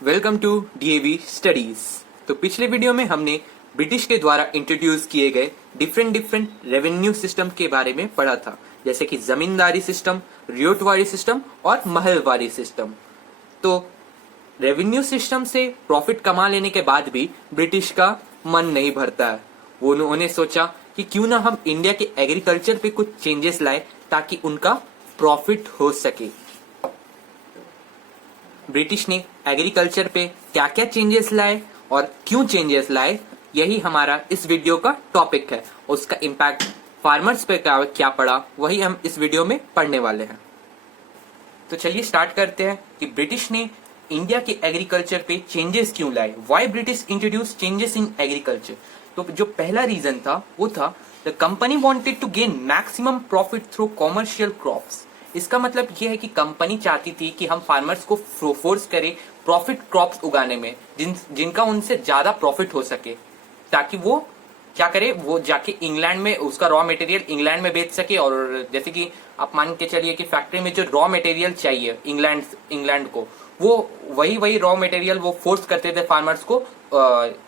Welcome to DAV studies. तो पिछले video में हमने ब्रिटिश के द्वारा इंट्रोड्यूस किए गए डिफरेंट रेवेन्यू सिस्टम के बारे में पढ़ा था, जैसे कि जमींदारी सिस्टम, रियोटवारी सिस्टम और महलवारी सिस्टम। तो रेवेन्यू सिस्टम से प्रॉफिट कमा लेने के बाद भी ब्रिटिश का मन नहीं भरता है। उन्होंने सोचा कि क्यों ना हम इंडिया के एग्रीकल्चर पे कुछ चेंजेस लाए ताकि उनका प्रॉफिट हो सके। ब्रिटिश ने एग्रीकल्चर पे क्या क्या चेंजेस लाए और क्यों चेंजेस लाए, यही हमारा इस वीडियो का टॉपिक है। उसका इम्पैक्ट फार्मर्स पे क्या पड़ा, वही हम इस वीडियो में पढ़ने वाले हैं। तो चलिए स्टार्ट करते हैं कि ब्रिटिश ने इंडिया के एग्रीकल्चर पे चेंजेस क्यों लाए। Why British introduce changes in agriculture. तो जो पहला रीजन था वो था the company wanted to gain maximum profit through commercial crops. इसका मतलब ये है कि कंपनी चाहती थी कि हम फार्मर्स को फोर्स करें प्रॉफिट क्रॉप्स उगाने में, जिनका उनसे ज्यादा प्रॉफिट हो सके, ताकि वो क्या करे, वो जाके इंग्लैंड में उसका रॉ मटेरियल इंग्लैंड में बेच सके। और जैसे कि आप मान के चलिए कि फैक्ट्री में जो रॉ मटेरियल चाहिए इंग्लैंड को, वो वही रॉ मटेरियल वो फोर्स करते थे फार्मर्स को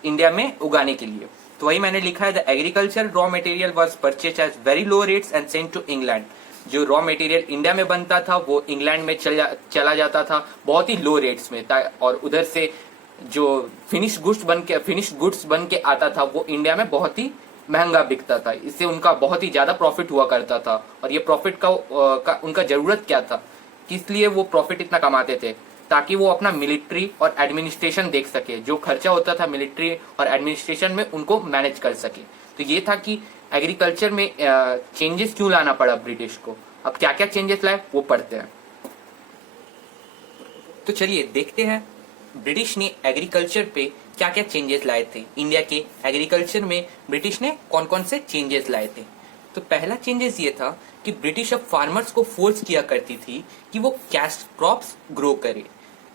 इंडिया में उगाने के लिए। तो वही मैंने लिखा है, the agriculture raw material was purchase at very low rates and sent to England. जो रॉ मटेरियल इंडिया में बनता था वो इंग्लैंड में चला जाता था बहुत ही लो रेट्स में, और उधर से जो फिनिश गुड्स बन के आता था वो इंडिया में बहुत ही महंगा बिकता था। इससे उनका बहुत ही ज्यादा प्रॉफिट हुआ करता था। और ये प्रॉफिट का उनका जरूरत क्या था, किस लिए वो प्रॉफिट इतना कमाते थे, ताकि वो अपना मिलिट्री और एडमिनिस्ट्रेशन देख सके। जो खर्चा होता था मिलिट्री और एडमिनिस्ट्रेशन में, उनको मैनेज कर सके। तो ये था कि एग्रीकल्चर में चेंजेस क्यों लाना पड़ा ब्रिटिश को। अब क्या क्या चेंजेस लाए वो पढ़ते हैं। तो चलिए देखते हैं ब्रिटिश ने एग्रीकल्चर पे क्या क्या चेंजेस लाए थे। इंडिया के एग्रीकल्चर में ब्रिटिश ने कौन कौन से चेंजेस लाए थे। तो पहला चेंजेस ये था कि ब्रिटिश अब फार्मर्स को फोर्स किया करती थी कि वो कैश क्रॉप्स ग्रो करे,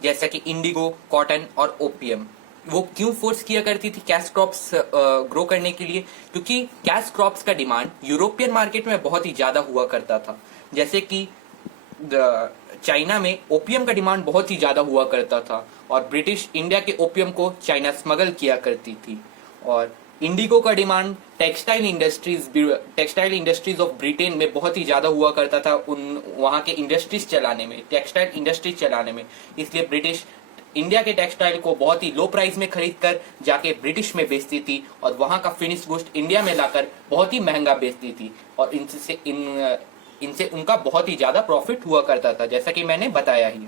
जैसा कि इंडिगो, कॉटन और ओपियम। वो क्यों फोर्स किया करती थी कैश क्रॉप्स ग्रो करने के लिए, क्योंकि कैश क्रॉप्स का डिमांड यूरोपियन मार्केट में बहुत ही ज्यादा हुआ करता था। जैसे कि चाइना में ओपियम का डिमांड बहुत ही ज्यादा हुआ करता था, और ब्रिटिश इंडिया के ओपियम को चाइना स्मगल किया करती थी। और इंडिगो का demand textile industries of Britain में बहुत ही ज्यादा हुआ करता था, वहां के इंडस्ट्रीज चलाने में, टेक्सटाइल इंडस्ट्रीज चलाने में। इसलिए ब्रिटिश इंडिया के टेक्सटाइल को बहुत ही लो प्राइस में खरीद कर जाके ब्रिटिश में बेचती थी, और वहां का फिनिश गुड्स इंडिया में लाकर बहुत ही महंगा बेचती थी। और इनसे उनका बहुत ही ज्यादा प्रॉफिट हुआ करता था, जैसा कि मैंने बताया ही।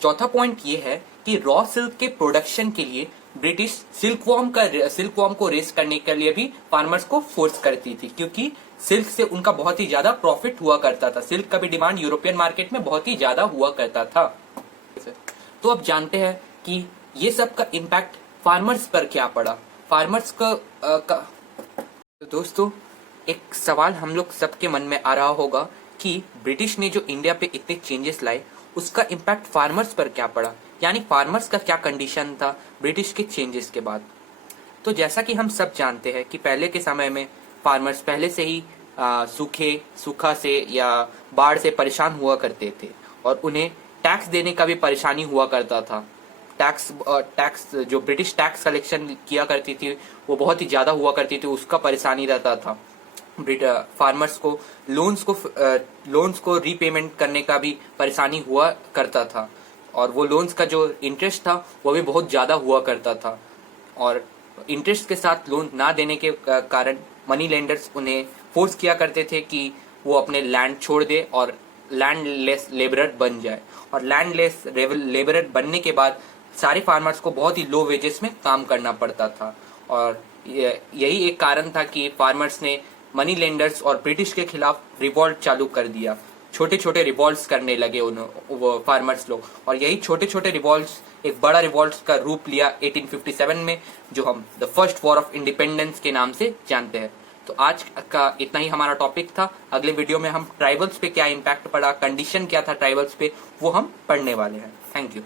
चौथा पॉइंट ये है कि रॉ सिल्क के प्रोडक्शन के लिए ब्रिटिश सिल्कवॉर्म को रेस करने के लिए भी फार्मर्स को फोर्स करती थी, क्योंकि सिल्क से उनका बहुत ही ज्यादा प्रॉफिट हुआ करता था। सिल्क का भी डिमांड यूरोपियन मार्केट में बहुत ही ज्यादा हुआ करता था। तो अब जानते हैं कि ये सब का इम्पैक्ट फार्मर्स पर क्या पड़ा। फार्मर्स का तो दोस्तों, एक सवाल हम लोग सबके मन में आ रहा होगा कि ब्रिटिश ने जो इंडिया पे इतने चेंजेस लाए, उसका इम्पैक्ट फार्मर्स पर क्या पड़ा, यानी फार्मर्स का क्या कंडीशन था ब्रिटिश के चेंजेस के बाद। तो जैसा कि हम सब जानते हैं कि पहले के समय में फार्मर्स पहले से ही सूखा से या बाढ़ से परेशान हुआ करते थे, और उन्हें टैक्स देने का भी परेशानी हुआ करता था। टैक्स जो ब्रिटिश टैक्स कलेक्शन किया करती थी वो बहुत ही ज्यादा हुआ करती थी, उसका परेशानी रहता था। फार्मर्स को लोन्स को रीपेमेंट करने का भी परेशानी हुआ करता था, और वो लोन्स का जो इंटरेस्ट था वो भी बहुत ज्यादा हुआ करता था। और इंटरेस्ट के साथ लोन ना देने के कारण मनी लेंडर्स उन्हें फोर्स किया करते थे कि वो अपने लैंड छोड़ दे और लैंडलेस लेबरर बन जाए। और लैंडलेस लेबरर बनने के बाद सारे फार्मर्स को बहुत ही लो वेजेस में काम करना पड़ता था। और यही एक कारण था कि फार्मर्स ने मनी लेंडर्स और ब्रिटिश के खिलाफ रिवॉल्ट चालू कर दिया। छोटे छोटे रिवॉल्ट्स करने लगे वो फार्मर्स लोग, और यही छोटे छोटे रिवॉल्ट्स एक बड़ा रिवॉल्ट का रूप लिया 1857 में, जो हम the first war of independence के नाम से जानते हैं। तो आज का इतना ही हमारा टॉपिक था। अगले वीडियो में हम ट्राइबल्स पे क्या इम्पैक्ट पड़ा, कंडीशन क्या था ट्राइबल्स पे, वो हम पढ़ने वाले हैं। Thank you.